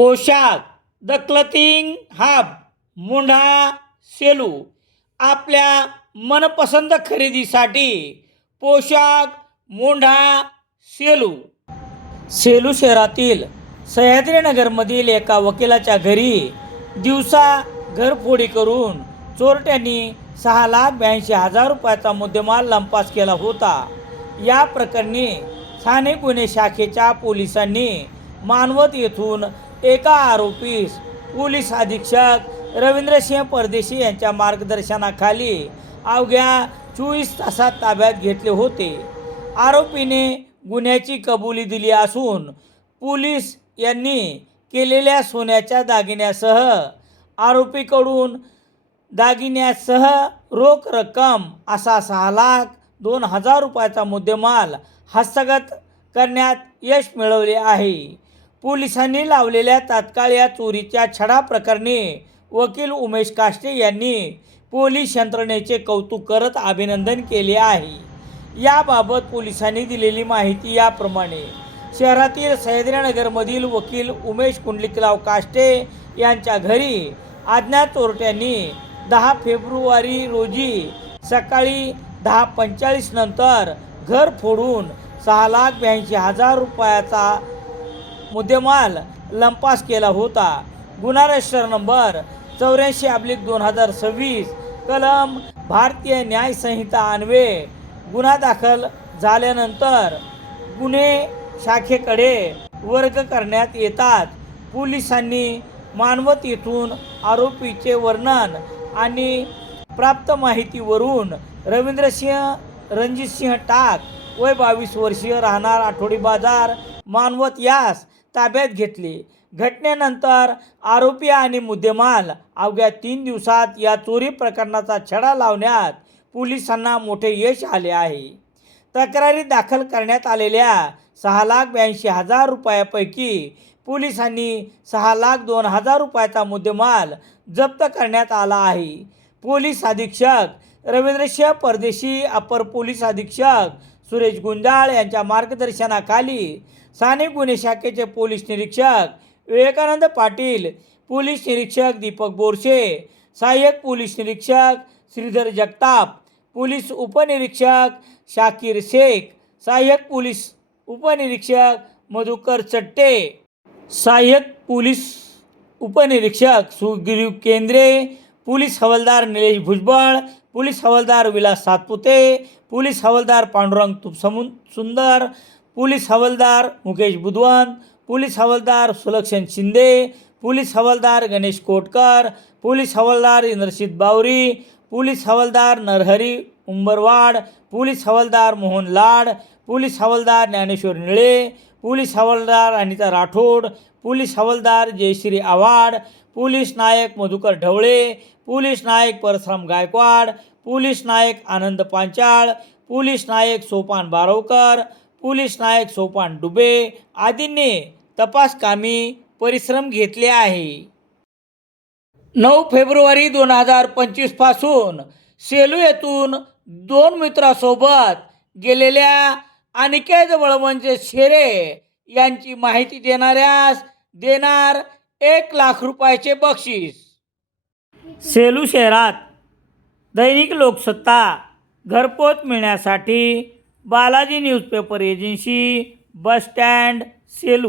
पोशाख the clothing hub Mundha Selu. आपल्या मनपसंत खरेदीसाठी पोशाख मुंढा सेलू. सेलू शहरातील सह्याद्रीनगरमधील एका वकिलाच्या घरी दिवसा घरफोडी करून चोरट्यांनी सहा लाख ब्याऐंशी हजार रुपयाचा मुद्देमाल लंपास केला होता. या प्रकरणी ठाणे गुन्हे शाखेच्या पोलिसांनी मानवत येथून एका आरोपीस पोलीस अधीक्षक रवींद्रसिंह परदेशी यांच्या मार्गदर्शनाखाली अवघ्या चोवीस तासात ताब्यात घेतले होते. आरोपीने गुन्ह्याची कबुली दिली असून पोलीस यांनी केलेल्या सोन्याच्या दागिन्यासह आरोपीकडून दागिन्यासह रोख रक्कम असा सहा लाख दोन हजार रुपयाचा मुद्देमाल हस्तगत करण्यात यश मिळवले आहे. पोलिसांनी लावलेल्या तात्काळ या चोरीच्या छडा प्रकरणी वकील उमेश काष्टे यांनी पोलीस यंत्रणेचे कौतुक करत अभिनंदन केले आहे. याबाबत पोलिसांनी दिलेली माहिती याप्रमाणे शहरातील सह्याद्रीनगरमधील वकील उमेश कुंडलिकराव काष्टे यांच्या घरी अज्ञात चोरट्यांनी दहा फेब्रुवारी रोजी सकाळी दहा पंचेचाळीस नंतर घर फोडून सहा लाख ब्याऐंशी हजार रुपयाचा मुद्देमाल लंपास केला होता. गुन्हा रजिस्टर नंबर चौऱ्याऐंशी अब्लिक दोन हजार सव्वीस कलम भारतीय न्याय संहिता अन्वे गुन्हा दाखल झाल्यानंतर गुन्हे शाखेकडे वर्ग करण्यात येतात. पोलिसांनी मानवत येथून आरोपीचे वर्णन आणि प्राप्त माहितीवरून रवींद्रसिंह रणजितसिंह टाक वय बावीस वर्षीय राहणार आठवडी बाजार मानवत यास ताब्यात घेतले. घटनेनंतर आरोपी आणि मुद्देमाल अवघ्या तीन दिवसात या चोरी प्रकरणाचा छडा लावण्यात पोलिसांना मोठे यश आले आहे. तक्रारी दाखल करण्यात आलेल्या सहा लाख ब्याऐंशी हजार रुपयापैकी पोलिसांनी सहा लाख दोन हजार रुपयाचा मुद्देमाल जप्त करण्यात आला आहे. पोलीस अधीक्षक रवींद्रसिंह परदेशी अपर पोलीस अधीक्षक सुरेश गुंजाळ यांच्या मार्गदर्शनाखाली साने गुन्हे शाखेचे पोलीस निरीक्षक विवेकानंद पाटील पोलीस निरीक्षक दीपक बोरसे सहाय्यक पोलीस निरीक्षक श्रीधर जगताप पोलीस उपनिरीक्षक शाकीर शेख सहाय्यक पोलीस उपनिरीक्षक मधुकर चट्टे सहाय्यक पोलीस उपनिरीक्षक सुग्रीव केंद्रे पोलीस हवालदार निलेश भुजबळ पोलीस हवालदार विलास सातपुते पोलीस हवालदार पांडुरंग तुपसमु सुंदर पोलीस हवालदार मुकेश बुधवंत पोलीस हवालदार सुलक्षण शिंदे पोलीस हवालदार गणेश कोटकर पोलीस हवालदार इंद्रजित बावरी पोलीस हवालदार नरहरी उंबरवाड पोलीस हवालदार मोहन लाड पोलीस हवालदार ज्ञानेश्वर निळे पोलीस हवालदार अनिता राठोड पोलीस हवालदार जयश्री आव्हाड पोलीस नायक मधुकर ढवळे पोलीस नायक परशुराम गायकवाड पोलीस नायक आनंद पांचाळ पोलीस नायक सोपान बारवकर पोलीस नायक सोपान डुबे आदींनी तपास कामी परिश्रम घेतले आहे. नऊ फेब्रुवारी दोन हजार पंचवीसपासून सेलू येथून दोन मित्रासोबत गेलेल्या अनिकेत बळवंत शेरे यांची माहिती देणाऱ्यास देणार एक लाख रुपयाचे बक्षीस. सेलू शहरात दैनिक लोकसत्ता घरपोच मिळण्यासाठी Balaji newspaper agency bus stand Selu.